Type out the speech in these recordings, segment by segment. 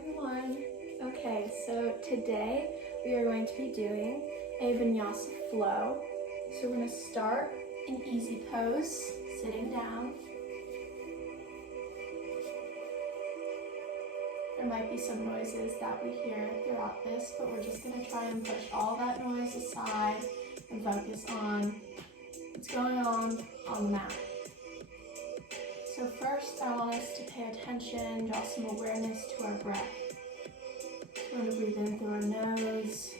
everyone. Okay, so today we are going to be doing a Vinyasa Flow. So we're going to start in easy pose, sitting down. There might be some noises that we hear throughout this, but we're just going to try and push all that noise aside and focus on what's going on the mat. So first, I want us to pay attention, draw some awareness to our breath. So we're going to breathe in through our nose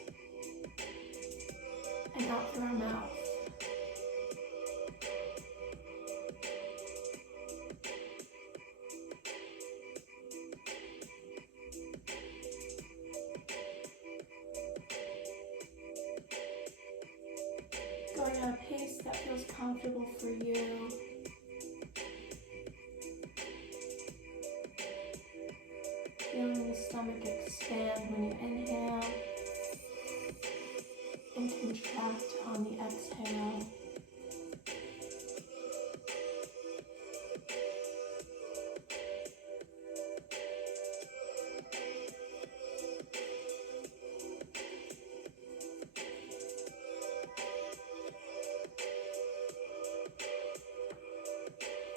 and out through our mouth. Going at a pace that feels comfortable for you. Feeling the stomach expand when you inhale and contract on the exhale.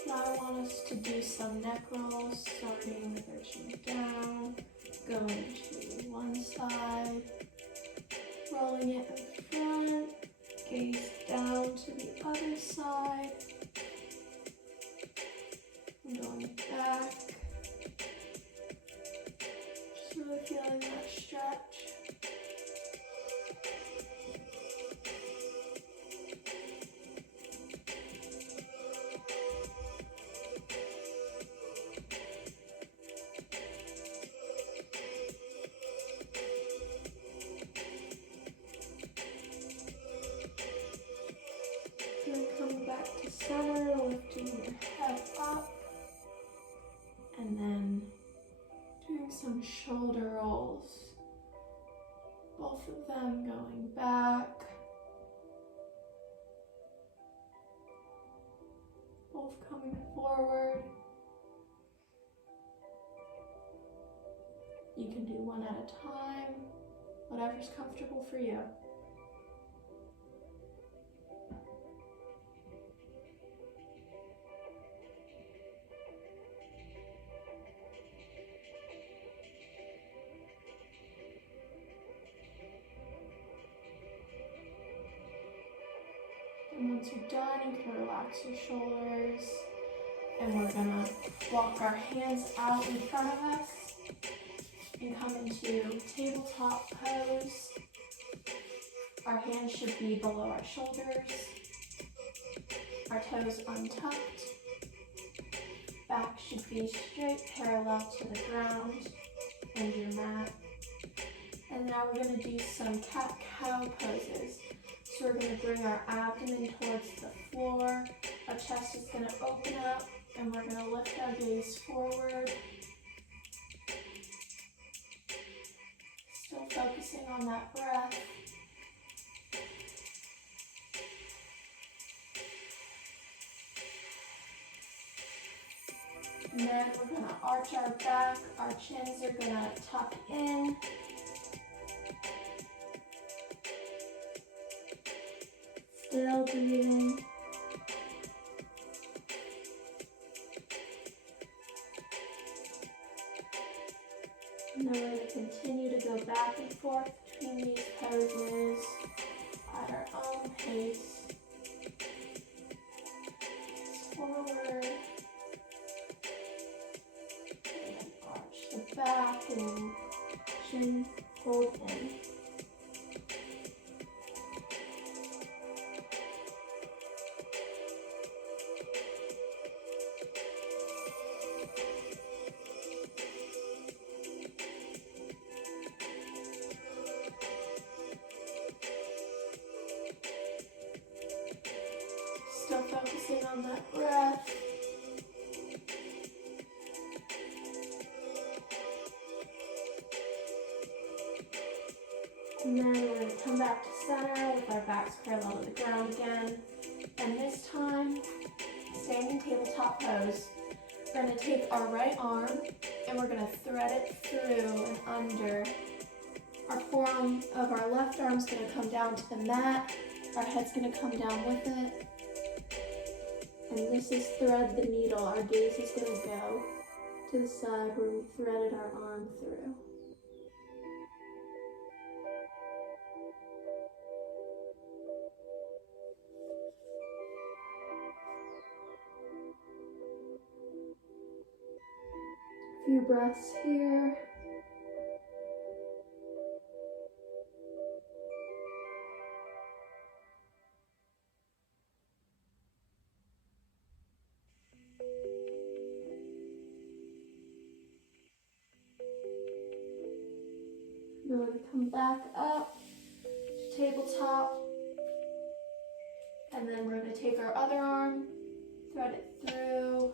Now I want us to do some neck rolls, starting with our chin down, going to one side, rolling it in front, gaze down to the other side, and going back. Just really feeling that stretch. Then coming back to center, lifting your head up, and then doing some shoulder rolls. Both of them going back, both coming forward. You can do one at a time, whatever's comfortable for you. And once you're done, you can relax your shoulders. And we're gonna walk our hands out in front of us and come into tabletop pose. Our hands should be below our shoulders. Our toes untucked. Back should be straight parallel to the ground and your mat. And now we're gonna do some cat-cow poses. So we're going to bring our abdomen towards the floor, our chest is going to open up, and we're going to lift our gaze forward. Still focusing on that breath. And then we're going to arch our back, our chins are going to tuck in. Still breathing. And then we're going to continue to go back and forth between these poses at our own pace. Forward. And arch the back and chin hold in. Still focusing on that breath. And then we're going to come back to center with our backs parallel to the ground again. And this time, standing tabletop pose. We're going to take our right arm and we're going to thread it through and under. Our forearm of our left arm is going to come down to the mat. Our head's going to come down with it. And this is thread the needle. Our gaze is going to go to the side where we threaded our arm through. A few breaths here. Then we're going to come back up to tabletop. And then we're going to take our other arm, thread it through.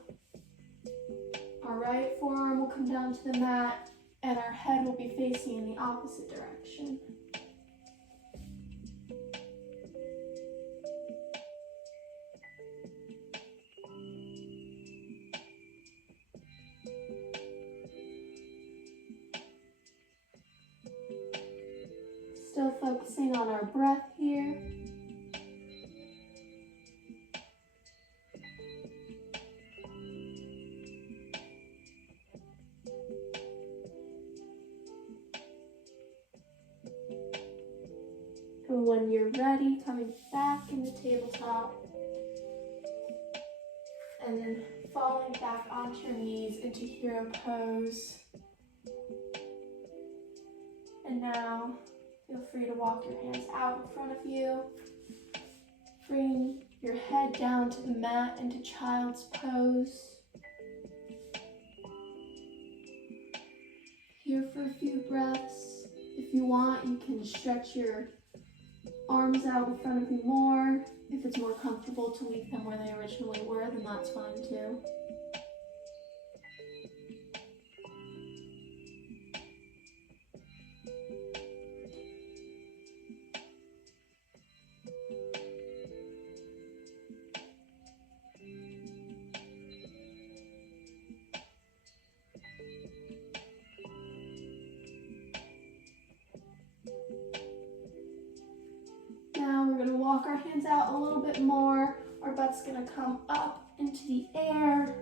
Our right forearm will come down to the mat, and our head will be facing in the opposite direction. Still focusing on our breath here. And when you're ready, coming back into tabletop, and then falling back onto your knees into hero pose. And now, feel free to walk your hands out in front of you. Bring your head down to the mat into child's pose. Here for a few breaths. If you want, you can stretch your arms out in front of you more. If it's more comfortable to leave them where they originally were, then that's fine too. Now we're going to walk our hands out a little bit more. Our butt's going to come up into the air.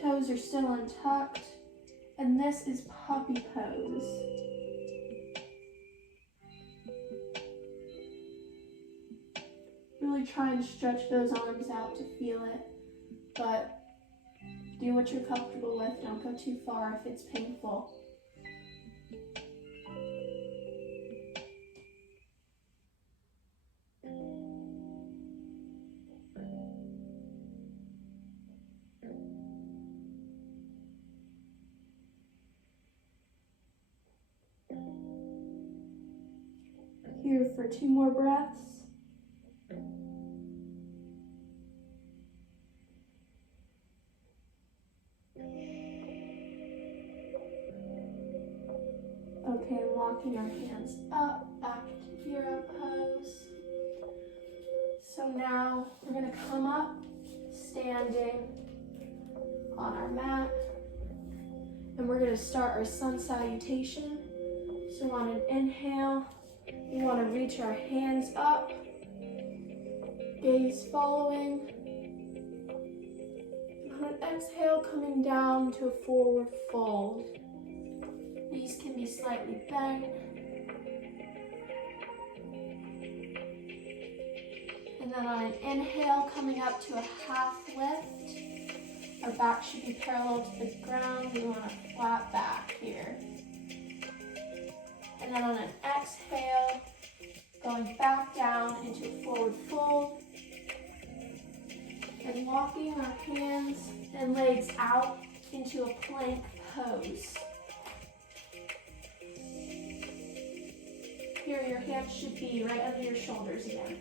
Toes are still untucked. And this is puppy pose. Really try and stretch those arms out to feel it. But do what you're comfortable with. Don't go too far if it's painful. Here for 2 more breaths. Okay, walking our hands up, back to hero pose. So now we're going to come up, standing on our mat, and we're going to start our sun salutation. So on an inhale, we want to reach our hands up, gaze following. And on an exhale, coming down to a forward fold. Knees can be slightly bent. And then on an inhale, coming up to a half lift. Our back should be parallel to the ground. We want a flat back here. And then on an exhale, going back down into a forward fold. And walking our hands and legs out into a plank pose. Here, your hands should be right under your shoulders again.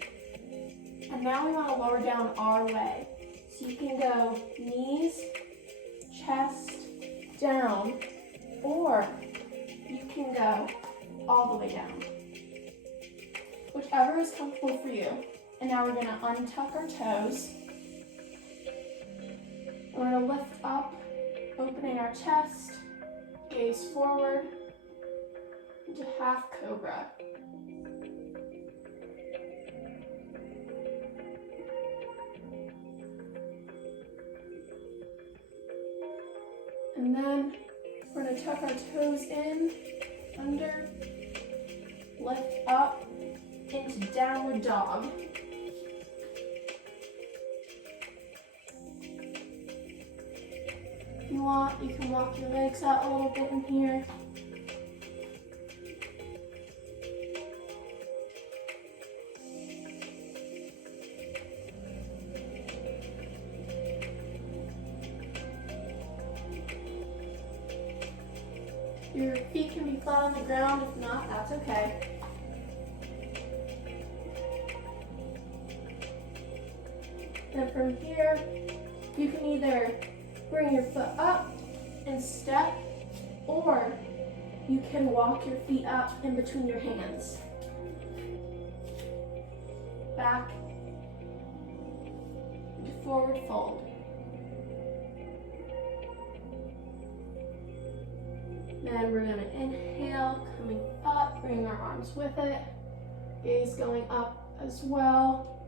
And now we want to lower down our way. So you can go knees, chest, down, or you can go all the way down. Whichever is comfortable for you. And now we're going to untuck our toes. We're going to lift up, opening our chest, gaze forward into half cobra. And then we're going to tuck our toes in, under, lift up into downward dog. If you want, you can walk your legs out a little bit in here. Your feet can be flat on the ground. If not, that's okay. And from here, you can either bring your foot up and step, or you can walk your feet up in between your hands. Back into forward fold. Then we're going to inhale, coming up, bring our arms with it. Gaze going up as well.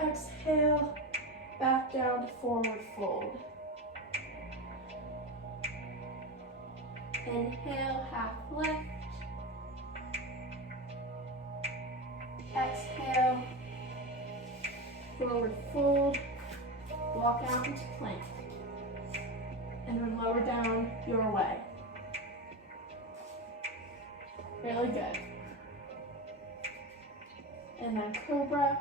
Exhale, back down to forward fold. Inhale, half lift. Exhale, forward fold. Walk out into plank. And then lower down your way. Really good. And then cobra.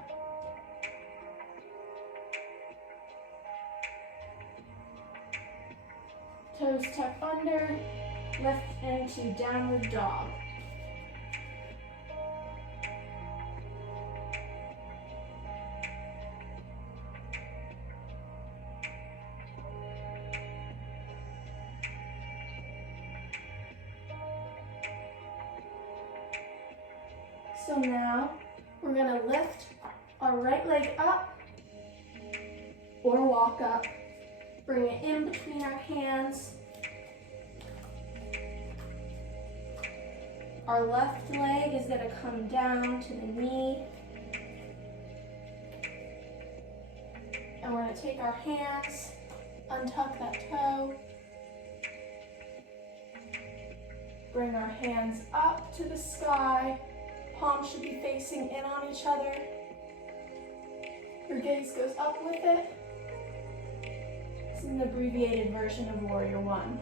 Toes tuck under, lift into downward dog. So now we're going to lift our right leg up or walk up. Bring it in between our hands. Our left leg is going to come down to the knee. And we're going to take our hands, untuck that toe. Bring our hands up to the sky. Palms should be facing in on each other. Your gaze goes up with it. This is an abbreviated version of Warrior One.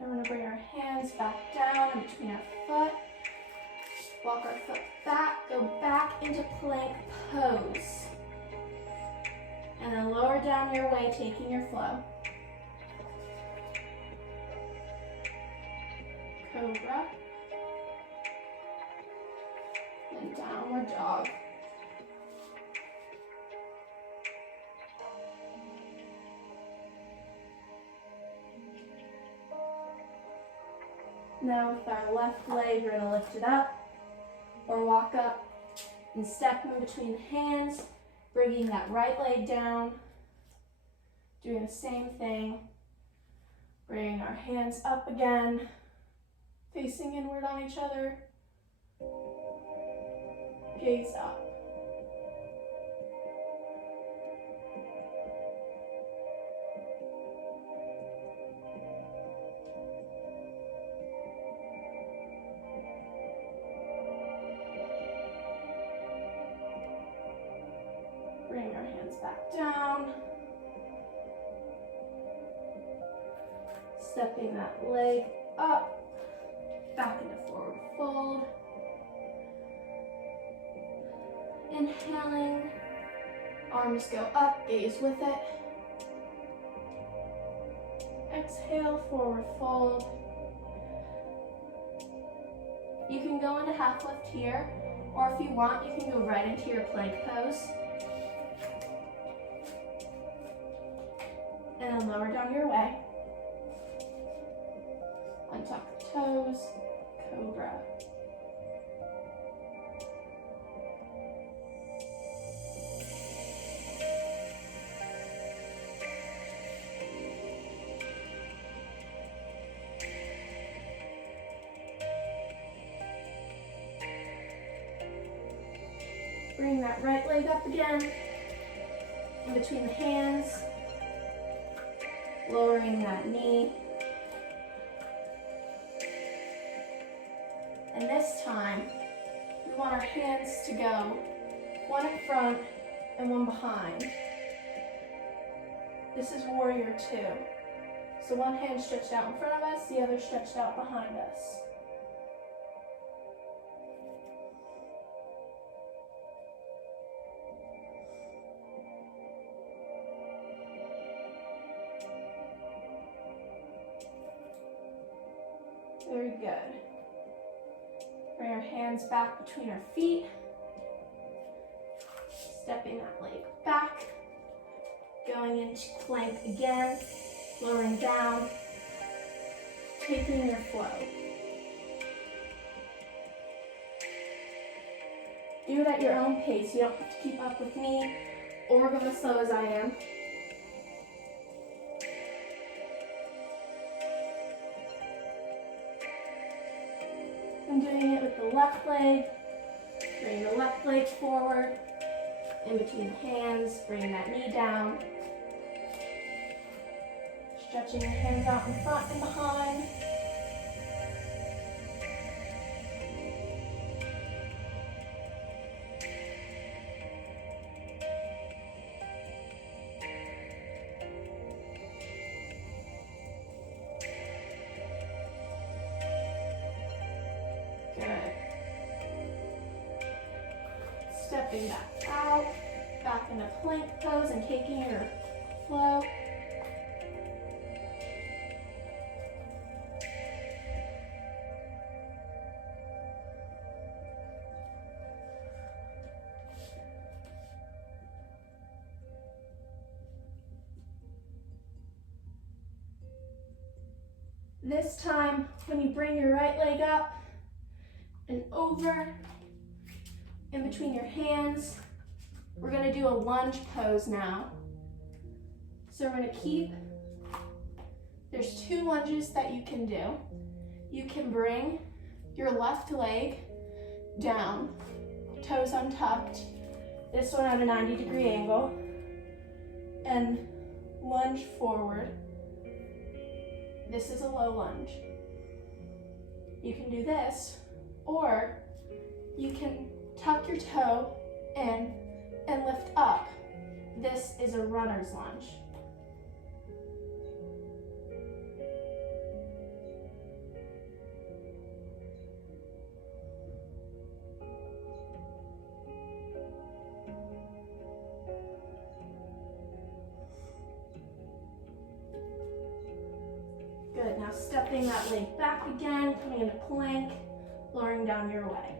Then we're going to bring our hands back down in between our foot. Walk our foot back, go back into plank pose. And then lower down your way, taking your flow. Cobra. And downward dog. Now with our left leg, we're going to lift it up or walk up and step in between the hands, bringing that right leg down, doing the same thing, bringing our hands up again, facing inward on each other, gaze up. Bring our hands back down. Stepping that leg up, back into forward fold. Inhaling, arms go up, gaze with it. Exhale, forward fold. You can go into half lift here, or if you want, you can go right into your plank pose. And then lower down your way. Untuck the toes, cobra. Bring that right leg up again, in between the hands, lowering that knee. And this time, we want our hands to go one in front and one behind. This is warrior two. So one hand stretched out in front of us, the other stretched out behind us. Very good. Bring our hands back between our feet. Stepping that leg back. Going into plank again. Lowering down. Taking your flow. Do it at your own pace. You don't have to keep up with me or go as slow as I am. I'm doing it with the left leg. Bring the left leg forward, in between the hands, bring that knee down. Stretching your hands out in front and behind. Good. Stepping back out, back into plank pose and taking your flow. This time, when you bring your right leg up and over, in between your hands, we're gonna do a lunge pose now. So we're gonna keep, there's two lunges that you can do. You can bring your left leg down, toes untucked, this one at a 90-degree angle, and lunge forward. This is a low lunge. You can do this, or you can tuck your toe in and lift up. This is a runner's lunge. Good, now stepping that leg back again, coming into plank, lowering down your way.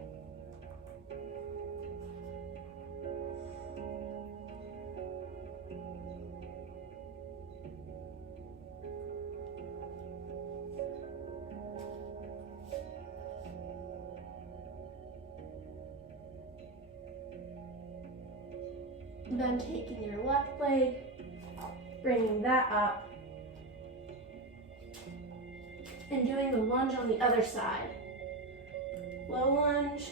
Then taking your left leg, bringing that up, and doing the lunge on the other side. Low lunge.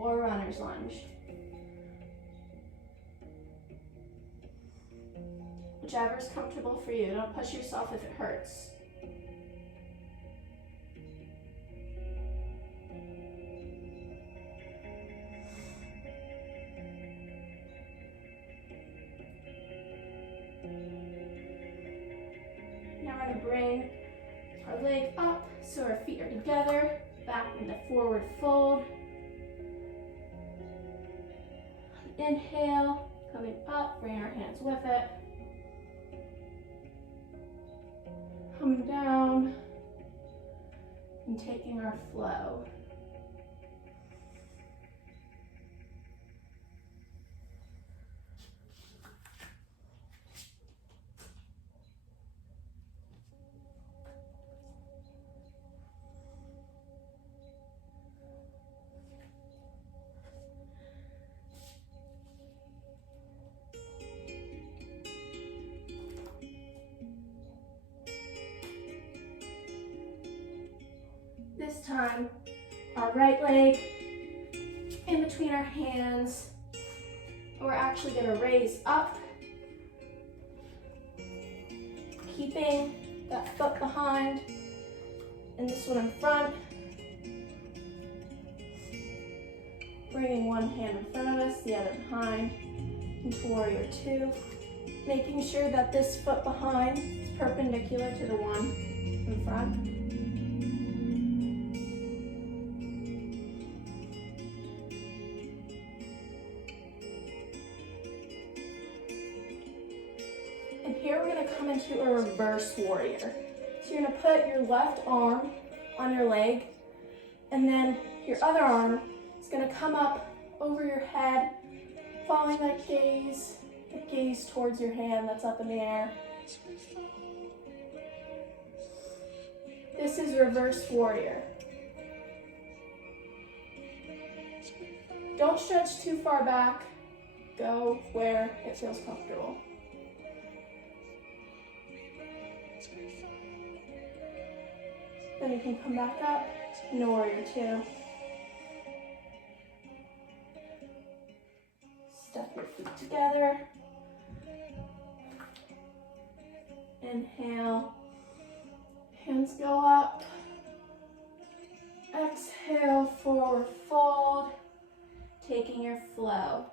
Or runner's lunge. Whichever is comfortable for you. Don't push yourself if it hurts. Now we're going to bring our leg up so our feet are together, back into forward fold. Inhale, coming up, bring our hands with it. coming down and taking our flow. This time, our right leg in between our hands. We're actually going to raise up, keeping that foot behind and this one in front. Bringing one hand in front of us, the other behind, into Warrior Two. Making sure that this foot behind is perpendicular to the one in front. And here we're going to come into a reverse warrior. So you're going to put your left arm on your leg, and then your other arm is going to come up over your head, following that gaze towards your hand that's up in the air. This is reverse warrior. Don't stretch too far back. Go where it feels comfortable. Then you can come back up into Warrior Two. Step your feet together. Inhale. Hands go up. Exhale, forward fold. Taking your flow.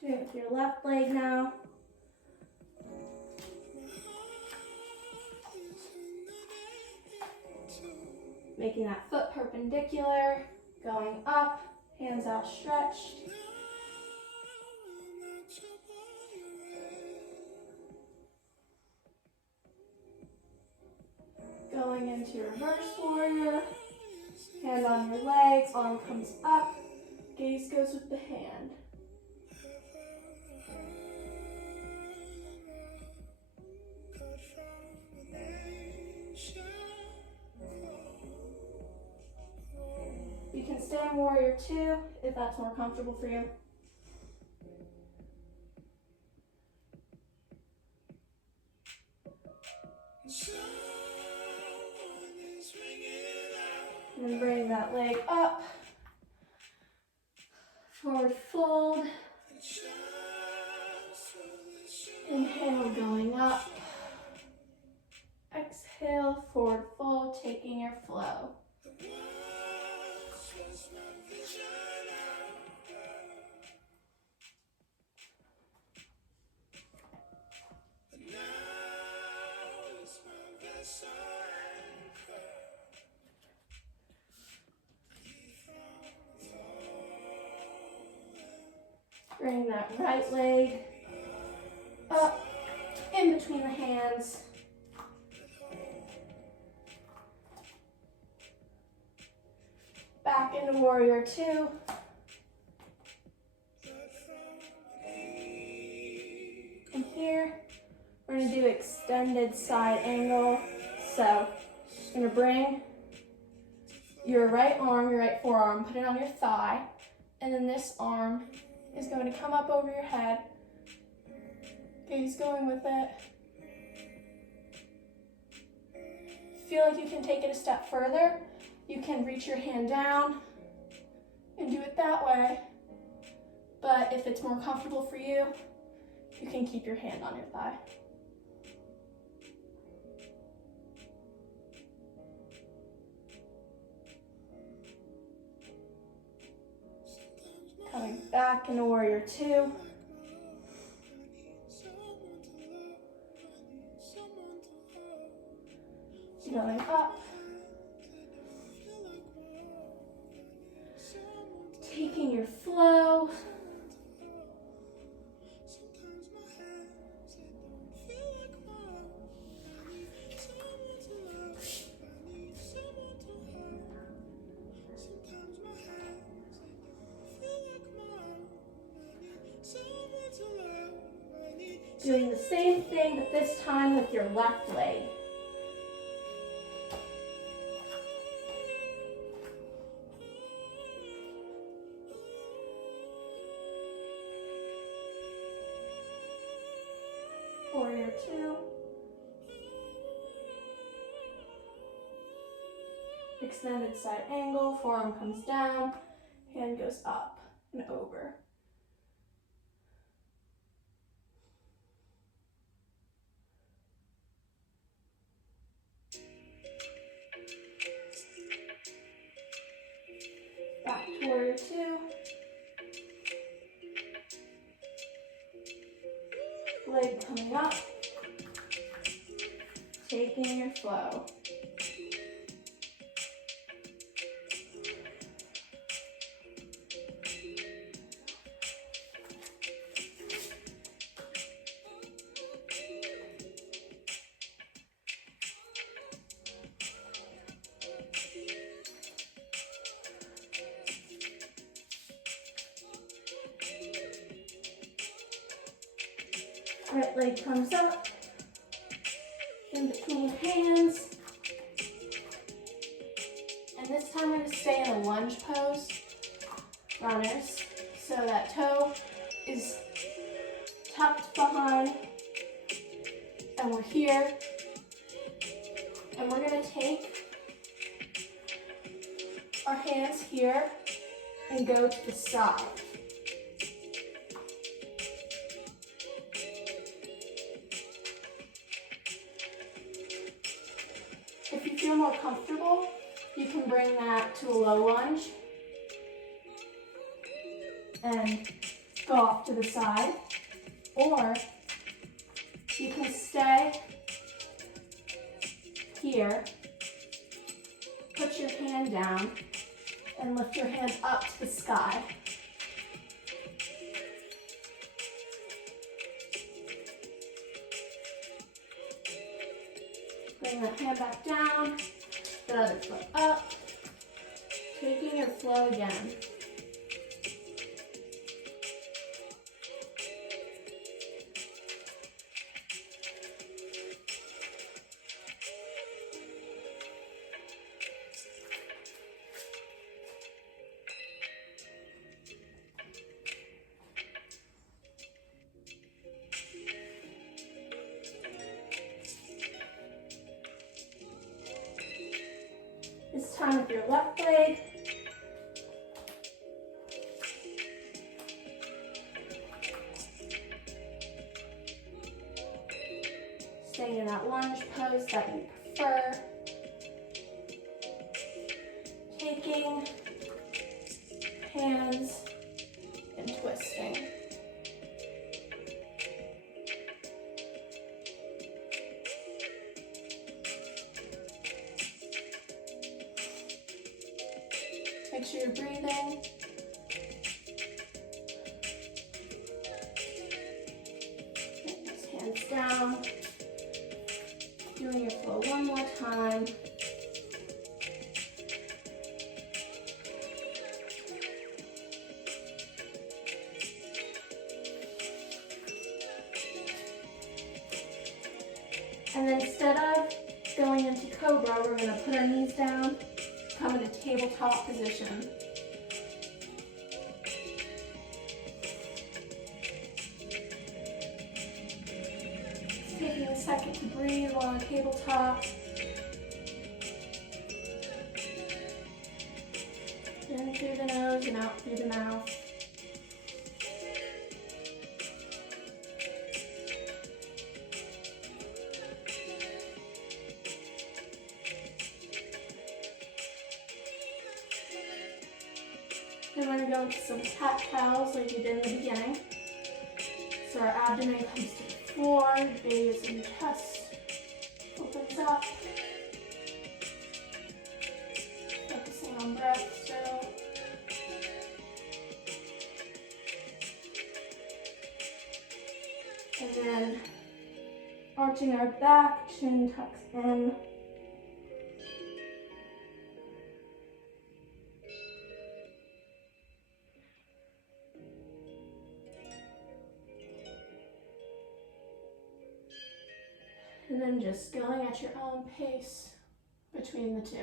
Do it with your left leg now. Making that foot perpendicular, going up, hands outstretched. Going into reverse warrior, hand on your legs, arm comes up, gaze goes with the hand. You can stay in Warrior Two if that's more comfortable for you. And then bring that leg up. Forward fold. Inhale, going up. Exhale, forward fold, taking your flow. Bring that right leg up in between the hands. Back into Warrior Two. And here, we're going to do extended side angle. So, you're going to bring your right arm, your right forearm, put it on your thigh, and then this arm is going to come up over your head. Gaze going with it. Feel like you can take it a step further. You can reach your hand down and do it that way. But if it's more comfortable for you, you can keep your hand on your thigh. back into warrior two. Going up. Taking your flow. Doing the same thing, but this time with your left leg. Warrior two. Extended side angle, forearm comes down, hand goes up and over. Back to warrior two. Leg coming up. Taking your flow. Right leg comes up, in between hands. And this time we're going to stay in a lunge pose, runners. So that toe is tucked behind, and we're here. And we're going to take our hands here and go to the side. If you feel more comfortable, you can bring that to a low lunge and go off to the side, or you can stay here, put your hand down, and lift your hand up to the sky. Bring that hand back down, the other foot up, taking your flow again. This time with your left leg. Staying in that lunge pose that you prefer. Taking hands and twisting. Make sure you're breathing. Hands down. Doing your flow one more time. And then instead of going into cobra, we're going to put our knees down, come into tabletop position. Taking a second to breathe while on tabletop. In through the nose and out through the mouth. Then we're going to go into some cat cows like we did in the beginning. So our abdomen comes to the floor, base and chest opens up. Focusing on breath still. And then arching our back, chin tucks in. And then just going at your own pace between the two.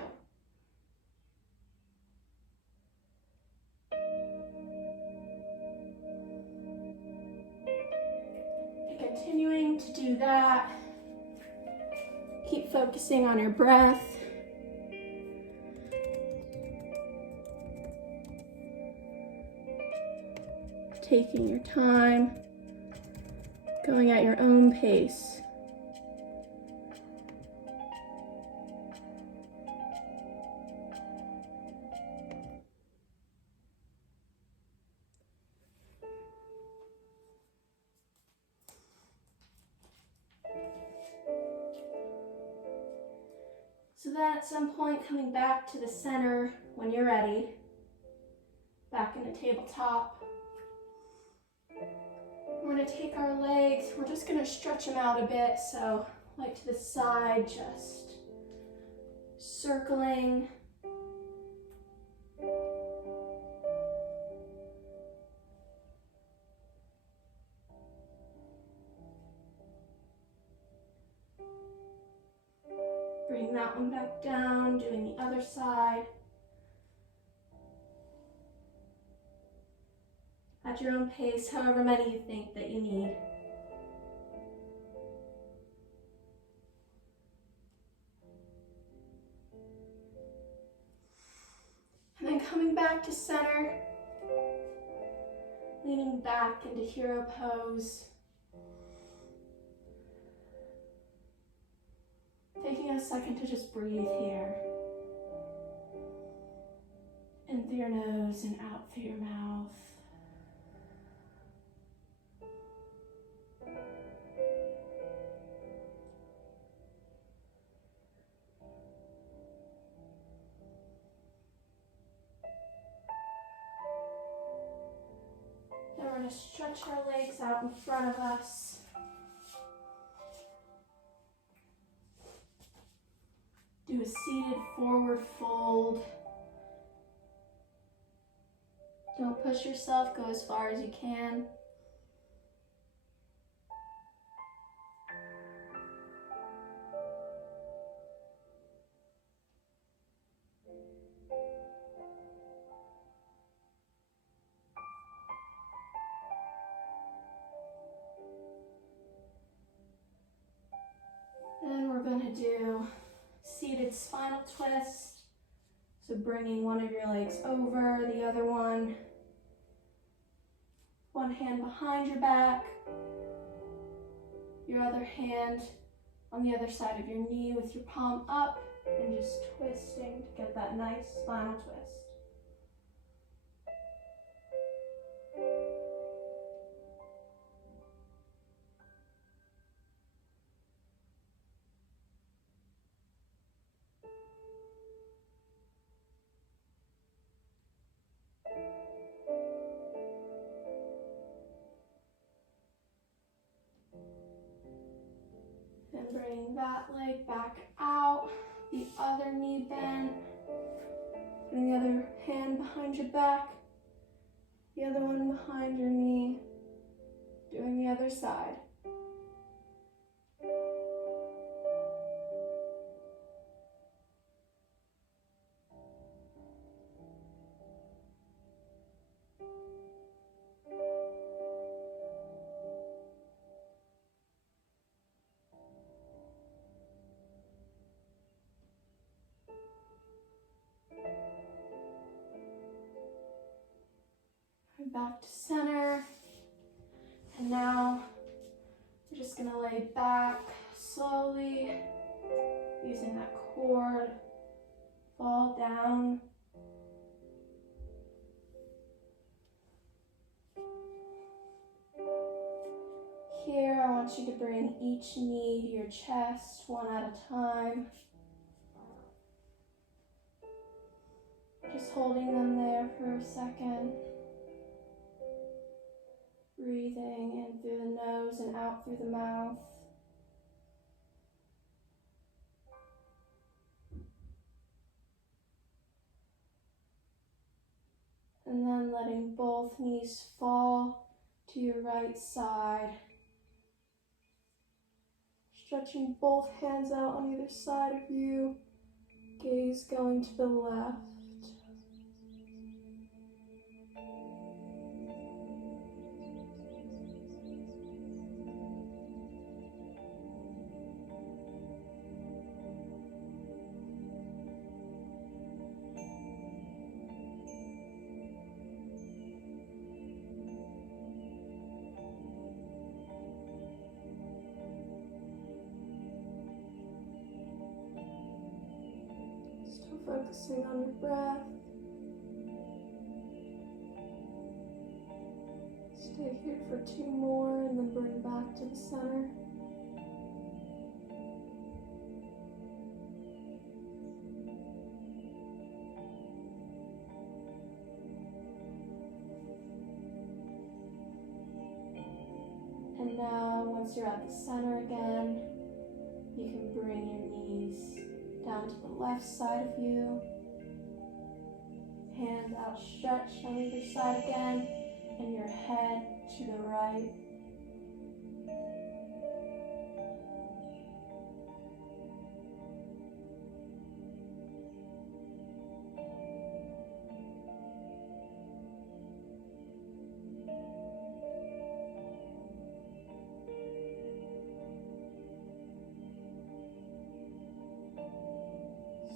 And continuing to do that, keep focusing on your breath. Taking your time, going at your own pace. So then at some point coming back to the center when you're ready, back in the tabletop. We're going to take our legs, we're just going to stretch them out a bit, so like to the side, just circling. Bring that one back down, doing the other side. At your own pace, however many you think that you need. And then coming back to center, leaning back into hero pose. Taking a second to just breathe here. In through your nose and out through your mouth. Then we're going to stretch our legs out in front of us. Do a seated forward fold. Don't push yourself, go as far as you can. Then we're going to do seated spinal twist. So bringing one of your legs over, the other one. One hand behind your back. Your other hand on the other side of your knee with your palm up and just twisting to get that nice spinal twist. Then bringing that leg back out, the other knee bent, and the other hand behind your back, the other one behind your knee, doing the other side. Back to center, and now we're just going to lay back slowly, using that cord, fall down, want you to bring each knee to your chest one at a time. Just holding them there for a second. Breathing in through the nose and out through the mouth. And then letting both knees fall to your right side. Stretching both hands out on either side of you. Gaze going to the left. Still focusing on your breath. Stay here for 2 more and then bring back to the center. And now, once you're at the center again, you can bring your knees down to the left side of you. Hands outstretched on either side again, and your head to the right.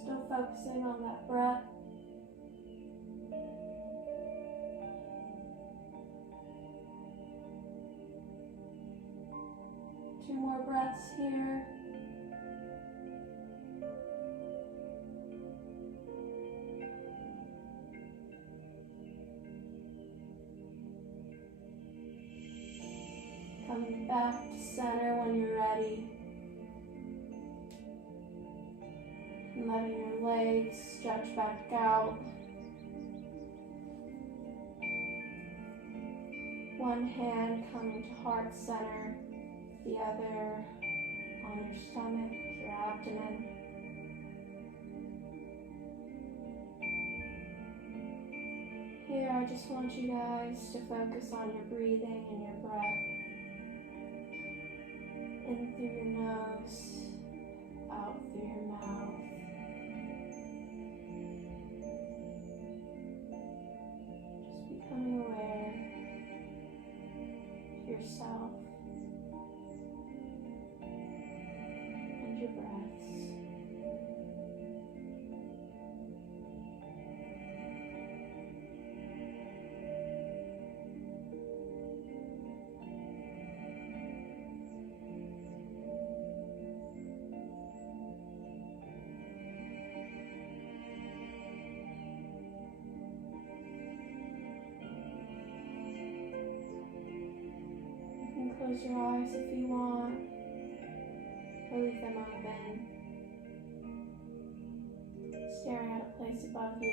Still focusing on that breath. Two more breaths here. Coming back to center when you're ready. And letting your legs stretch back out. One hand coming to heart center, the other on your stomach, your abdomen. Here, I just want you guys to focus on your breathing and your breath. In through your nose, out through your mouth. Just becoming aware of yourself and your breaths. Close your eyes if you want, or leave them open, staring at a place above you.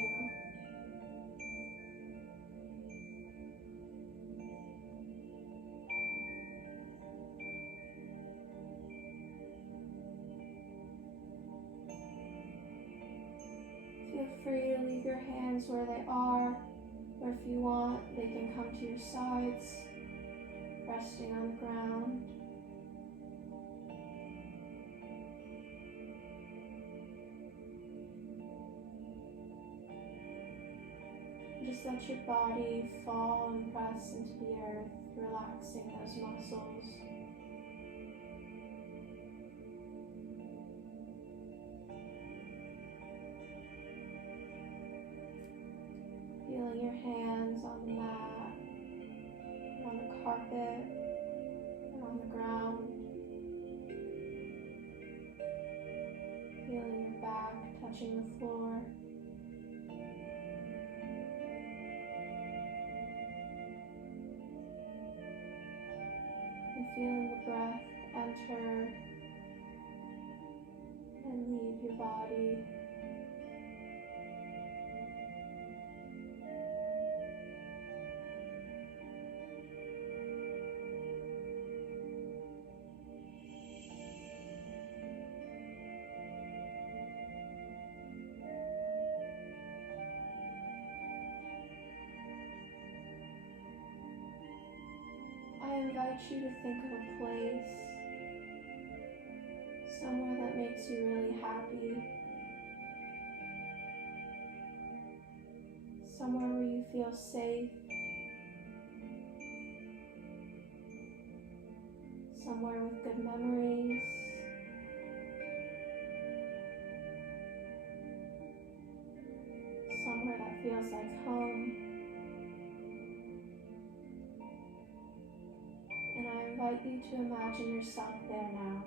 Feel free to leave your hands where they are, or if you want, they can come to your sides, resting on the ground. Just let your body fall and press into the earth, relaxing those muscles. Feeling your hands on the mat, on the carpet, or on the ground. Feeling your back touching the floor. And feeling the breath enter and leave your body. I invite you to think of a place, somewhere that makes you really happy, somewhere where you feel safe, somewhere with good memories, somewhere that feels like home. And I invite you to imagine yourself there now.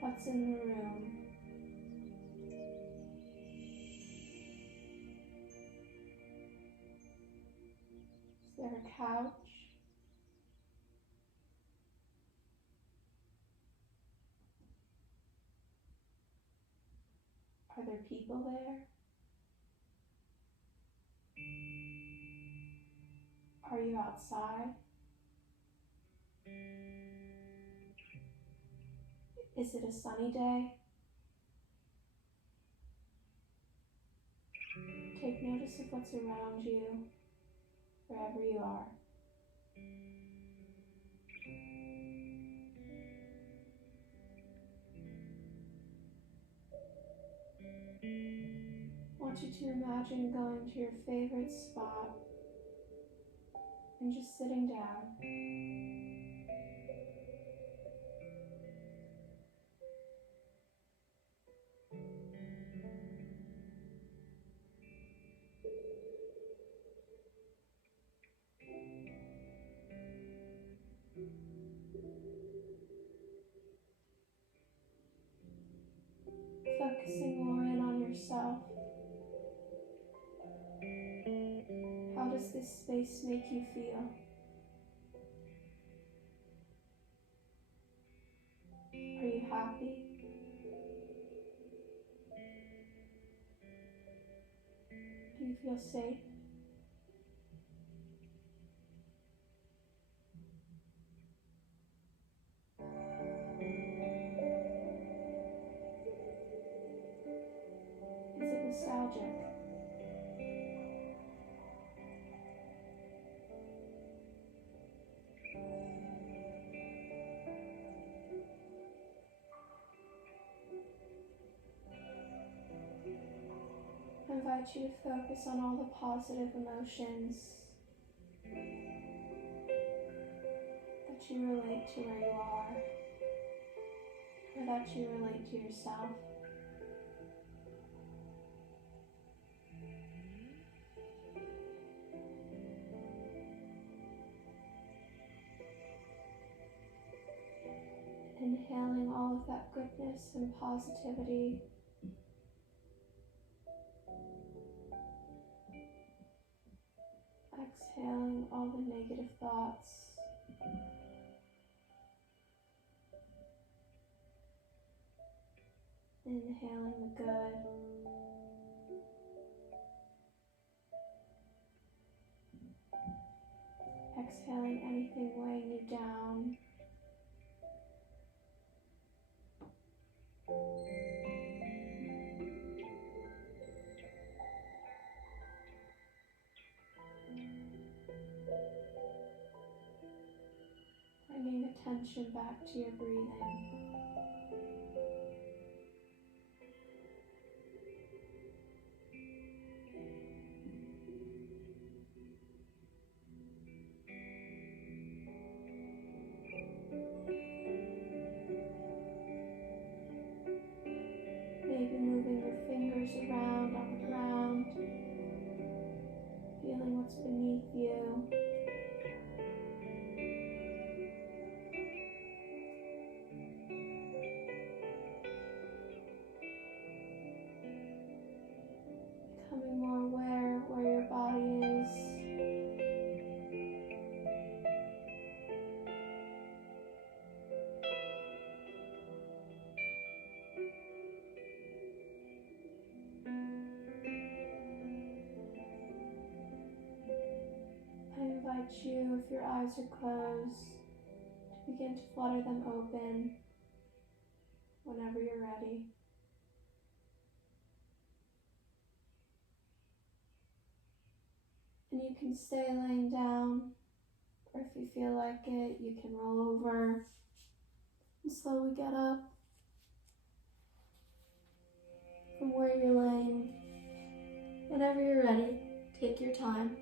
What's in the room? Is there a couch? Are there people there? Are you outside? Is it a sunny day? Take notice of what's around you, wherever you are. I want you to imagine going to your favorite spot and just sitting down. Focusing more in on yourself. How does this space make you feel? Are you happy? Do you feel safe? Is it nostalgic? I invite you to focus on all the positive emotions that you relate to where you are, or that you relate to yourself. Inhaling all of that goodness and positivity. Exhaling all the negative thoughts. Inhaling the good. Exhaling anything weighing you down. Bringing attention back to your breathing. Maybe moving your fingers around on the ground, feeling what's beneath you. invite you, if your eyes are closed, to begin to flutter them open whenever you're ready. And you can stay laying down, or if you feel like it, you can roll over and slowly get up from where you're laying. Whenever you're ready, take your time.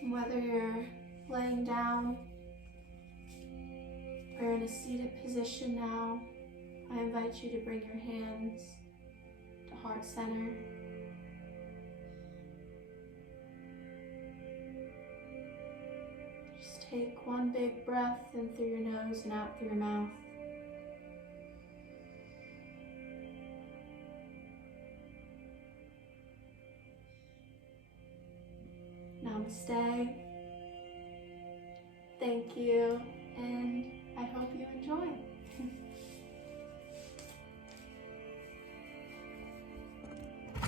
And whether you're laying down or in a seated position now, I invite you to bring your hands to heart center. Just take one big breath in through your nose and out through your mouth. Namaste. Thank you, and I hope you enjoy.